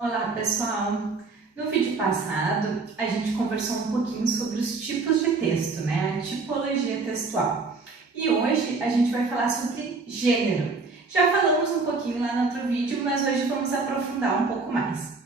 Olá pessoal! No vídeo passado a gente conversou um pouquinho sobre os tipos de texto, né? A tipologia textual. E hoje a gente vai falar sobre gênero. Já falamos um pouquinho lá no outro vídeo, mas hoje vamos aprofundar um pouco mais.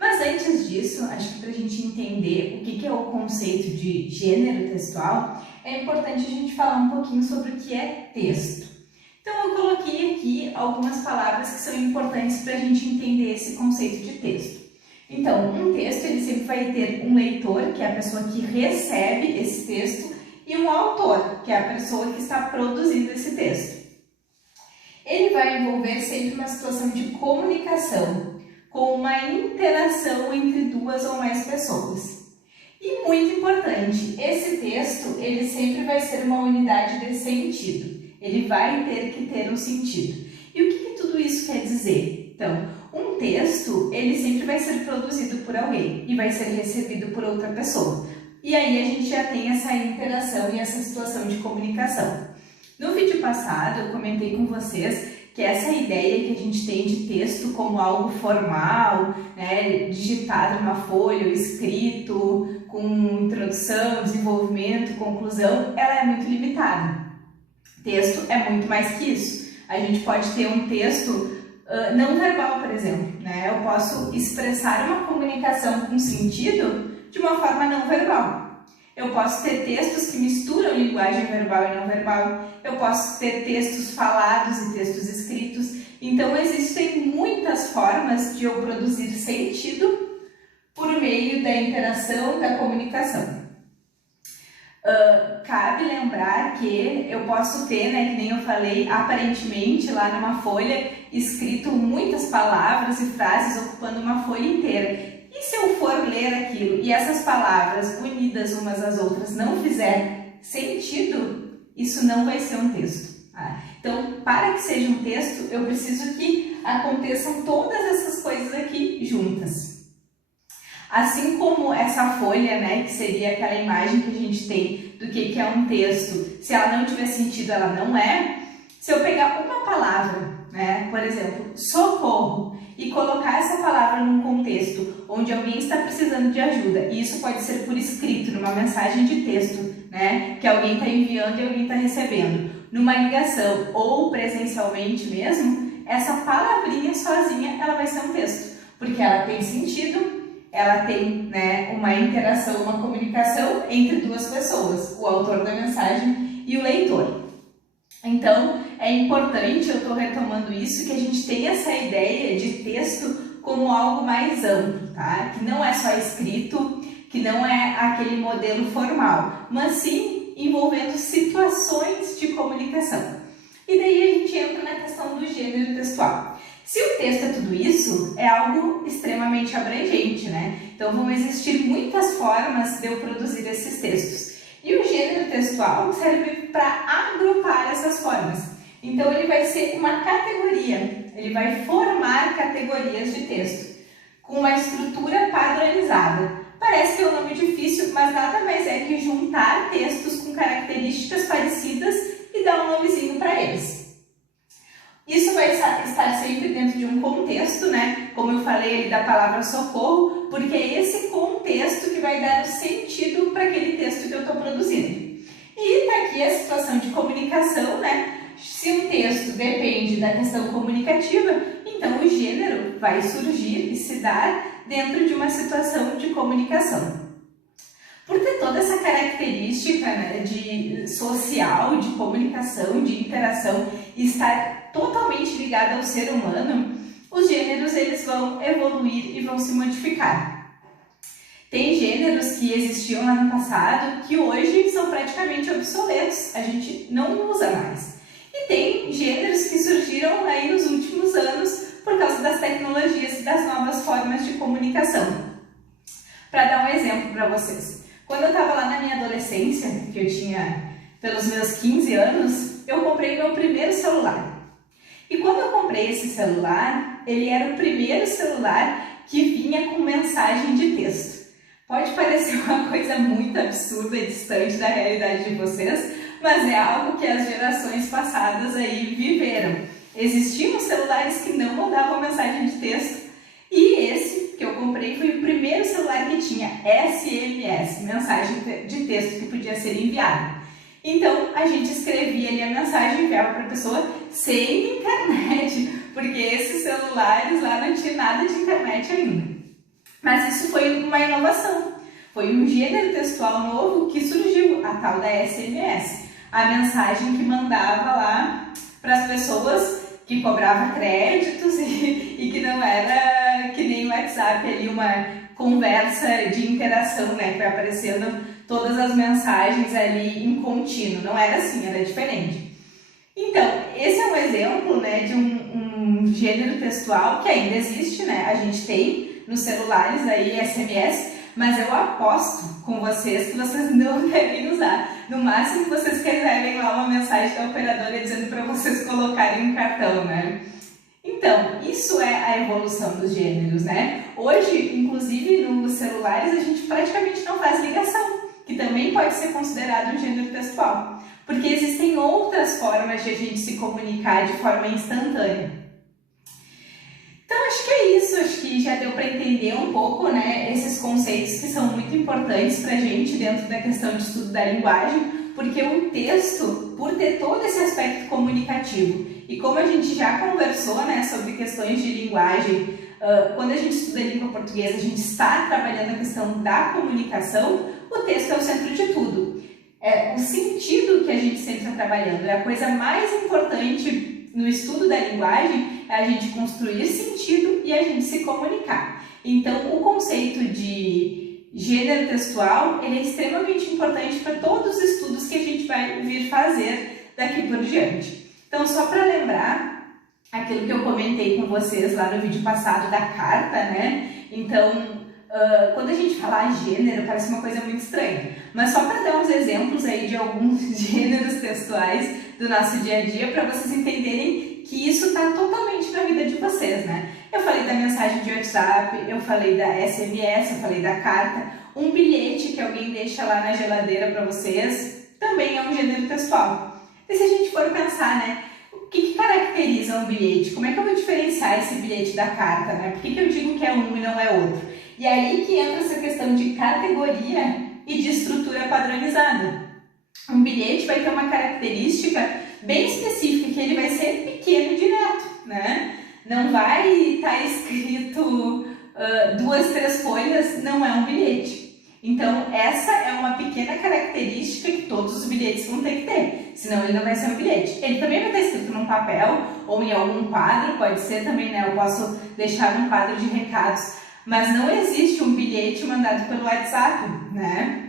Mas antes disso, acho que para a gente entender o que é o conceito de gênero textual, é importante a gente falar um pouquinho sobre o que é texto. Então eu coloquei aqui algumas palavras que são importantes para a gente entender esse conceito de texto. Então, um texto ele sempre vai ter um leitor, que é a pessoa que recebe esse texto, e um autor, que é a pessoa que está produzindo esse texto. Ele vai envolver sempre uma situação de comunicação, com uma interação entre duas ou mais pessoas. E muito importante, esse texto ele sempre vai ser uma unidade de sentido. Ele vai ter que ter um sentido. E o que tudo isso quer dizer? Então, um texto, ele sempre vai ser produzido por alguém e vai ser recebido por outra pessoa. E aí a gente já tem essa interação e essa situação de comunicação. No vídeo passado, eu comentei com vocês que essa ideia que a gente tem de texto como algo formal, né, digitado numa folha, escrito, com introdução, desenvolvimento, conclusão, ela é muito limitada. Texto é muito mais que isso. A gente pode ter um texto não verbal, por exemplo, né? Eu posso expressar uma comunicação com sentido de uma forma não verbal. Eu posso ter textos que misturam linguagem verbal e não verbal. Eu posso ter textos falados e textos escritos. Então, existem muitas formas de eu produzir sentido por meio da interação, da comunicação. Cabe lembrar que eu posso ter, né, que nem eu falei, aparentemente lá numa folha, escrito muitas palavras e frases ocupando uma folha inteira. E se eu for ler aquilo e essas palavras unidas umas às outras não fizer sentido, isso não vai ser um texto. Tá? Então, para que seja um texto, eu preciso que aconteçam todas essas coisas aqui juntas. Assim como essa folha, né, que seria aquela imagem que a gente tem do que é um texto, se ela não tiver sentido, ela não é. Se eu pegar uma palavra, né, por exemplo, socorro, e colocar essa palavra num contexto onde alguém está precisando de ajuda, e isso pode ser por escrito, numa mensagem de texto, né, que alguém está enviando e alguém está recebendo, numa ligação ou presencialmente mesmo, essa palavrinha sozinha, ela vai ser um texto, porque ela tem sentido. Ela tem, né, uma interação, uma comunicação entre duas pessoas, o autor da mensagem e o leitor. Então, é importante, eu estou retomando isso, que a gente tenha essa ideia de texto como algo mais amplo, tá? Que não é só escrito, que não é aquele modelo formal, mas sim envolvendo situações de comunicação. E daí a gente entra na questão do gênero textual. Se o texto é tudo isso, é algo extremamente abrangente, né? Então vão existir muitas formas de eu produzir esses textos. E o gênero textual serve para agrupar essas formas. Então ele vai ser uma categoria, ele vai formar categorias de texto, com uma estrutura padronizada. Parece que é um nome difícil, mas nada mais é que juntar textos com características parecidas e dar um nomezinho para eles. Isso vai estar sempre dentro de um contexto, né? Como eu falei ali da palavra socorro, porque é esse contexto que vai dar o sentido para aquele texto que eu estou produzindo. E está aqui a situação de comunicação, né? Se um texto depende da questão comunicativa, então o gênero vai surgir e se dar dentro de uma situação de comunicação. Por ter toda essa característica, né, de social, de comunicação, de interação, e estar totalmente ligado ao ser humano, os gêneros eles vão evoluir e vão se modificar. Tem gêneros que existiam lá no passado que hoje são praticamente obsoletos, a gente não usa mais. E tem gêneros que surgiram aí nos últimos anos por causa das tecnologias e das novas formas de comunicação. Para dar um exemplo para vocês. Quando eu estava lá na minha adolescência, que eu tinha pelos meus 15 anos, eu comprei meu primeiro celular. E quando eu comprei esse celular, ele era o primeiro celular que vinha com mensagem de texto. Pode parecer uma coisa muito absurda e distante da realidade de vocês, mas é algo que as gerações passadas aí viveram. Existiam celulares que não mandavam mensagem de texto e esse tinha SMS, mensagem de texto que podia ser enviada. Então, a gente escrevia ali a mensagem e enviava para a pessoa sem internet, porque esses celulares lá não tinha nada de internet ainda. Mas isso foi uma inovação, foi um gênero textual novo que surgiu, a tal da SMS, a mensagem que mandava lá para as pessoas, que cobrava créditos e que não era que nem o WhatsApp ali, uma conversa de interação, né, que vai aparecendo todas as mensagens ali em contínuo, não era assim, era diferente. Então, esse é um exemplo, né, de um gênero textual que ainda existe, né, a gente tem nos celulares aí SMS, mas eu aposto com vocês que vocês não devem usar. No máximo que vocês recebem lá uma mensagem da operadora dizendo para vocês colocarem um cartão, né? Então, isso é a evolução dos gêneros, né? Hoje, inclusive nos celulares, a gente praticamente não faz ligação, que também pode ser considerado um gênero textual, porque existem outras formas de a gente se comunicar de forma instantânea. Então, acho que é isso, acho que já deu para entender um pouco, né, esses conceitos que são muito importantes para a gente dentro da questão de estudo da linguagem, porque o texto, por ter todo esse aspecto comunicativo, e como a gente já conversou, né, sobre questões de linguagem, quando a gente estuda a língua portuguesa, a gente está trabalhando a questão da comunicação, o texto é o centro de tudo. É o sentido que a gente sempre está trabalhando, é a coisa mais importante no estudo da linguagem, é a gente construir sentido e a gente se comunicar. Então, o conceito de gênero textual, ele é extremamente importante para todos os estudos que a gente vai vir fazer daqui por diante. Então, só para lembrar aquilo que eu comentei com vocês lá no vídeo passado da carta, né? Então, quando a gente fala gênero, parece uma coisa muito estranha. Mas só para dar uns exemplos aí de alguns gêneros textuais do nosso dia a dia, para vocês entenderem que isso está totalmente na vida de vocês, né? Eu falei da mensagem de WhatsApp, eu falei da SMS, eu falei da carta, um bilhete que alguém deixa lá na geladeira para vocês, também é um gênero textual. E se a gente for pensar, né? O que caracteriza um bilhete? Como é que eu vou diferenciar esse bilhete da carta, né? Por que eu digo que é um e não é outro? E aí que entra essa questão de categoria e de estrutura padronizada. Um bilhete vai ter uma característica bem específica, que ele vai ser pequeno e direto, né? Não vai estar escrito 2, 3 folhas, não é um bilhete. Então, essa é uma pequena característica que todos os bilhetes vão ter que ter, senão ele não vai ser um bilhete. Ele também vai estar escrito num papel ou em algum quadro, pode ser também, né? Eu posso deixar num quadro de recados, mas não existe um bilhete mandado pelo WhatsApp, né?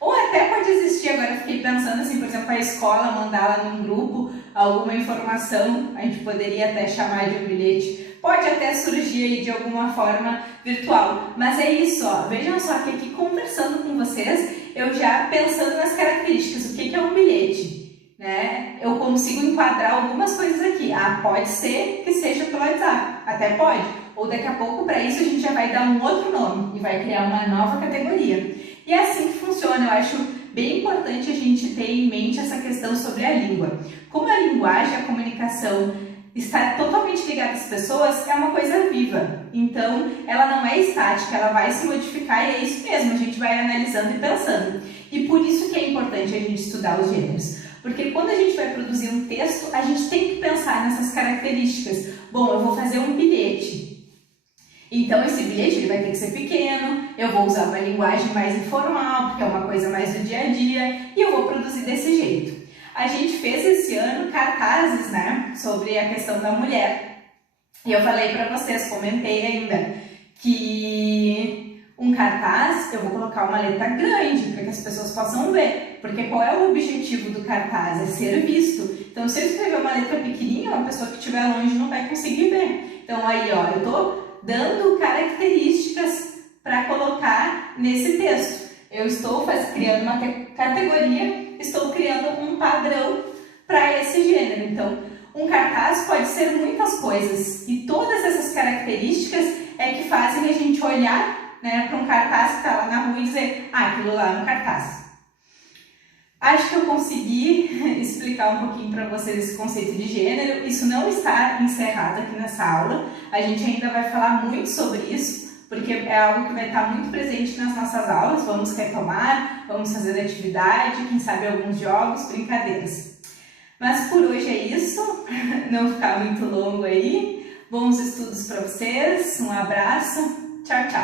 Ou até pode existir, agora eu fiquei pensando assim, por exemplo, a escola mandar lá num grupo alguma informação, a gente poderia até chamar de um bilhete, pode até surgir aí de alguma forma virtual, mas é isso, ó, vejam só que aqui conversando com vocês, eu já pensando nas características, o que é um bilhete, né? Eu consigo enquadrar algumas coisas aqui, pode ser que seja pelo WhatsApp, até pode, ou daqui a pouco para isso a gente já vai dar um outro nome e vai criar uma nova categoria. E é assim que funciona, eu acho bem importante a gente ter em mente essa questão sobre a língua. Como a linguagem, a comunicação está totalmente ligada às pessoas, é uma coisa viva. Então, ela não é estática, ela vai se modificar e é isso mesmo, a gente vai analisando e pensando. E por isso que é importante a gente estudar os gêneros. Porque quando a gente vai produzir um texto, a gente tem que pensar nessas características. Bom, eu vou fazer um bilhete. Então, esse bilhete ele vai ter que ser pequeno, eu vou usar uma linguagem mais informal, porque é uma coisa mais do dia a dia, e eu vou produzir desse jeito. A gente fez esse ano cartazes, né, sobre a questão da mulher. E eu falei para vocês, comentei ainda, que um cartaz, eu vou colocar uma letra grande, para que as pessoas possam ver. Porque qual é o objetivo do cartaz? É ser visto. Então, se eu escrever uma letra pequenininha, uma pessoa que estiver longe não vai conseguir ver. Então, aí, ó, eu tô dando características para colocar nesse texto. Eu estou criando uma categoria, estou criando um padrão para esse gênero. Então, um cartaz pode ser muitas coisas e todas essas características é que fazem a gente olhar, né, para um cartaz que está lá na rua e dizer, aquilo lá é um cartaz. Acho que eu consegui explicar um pouquinho para vocês esse conceito de gênero. Isso não está encerrado aqui nessa aula. A gente ainda vai falar muito sobre isso, porque é algo que vai estar muito presente nas nossas aulas. Vamos retomar, vamos fazer atividade, quem sabe alguns jogos, brincadeiras. Mas por hoje é isso, não ficar muito longo aí. Bons estudos para vocês, um abraço, tchau, tchau!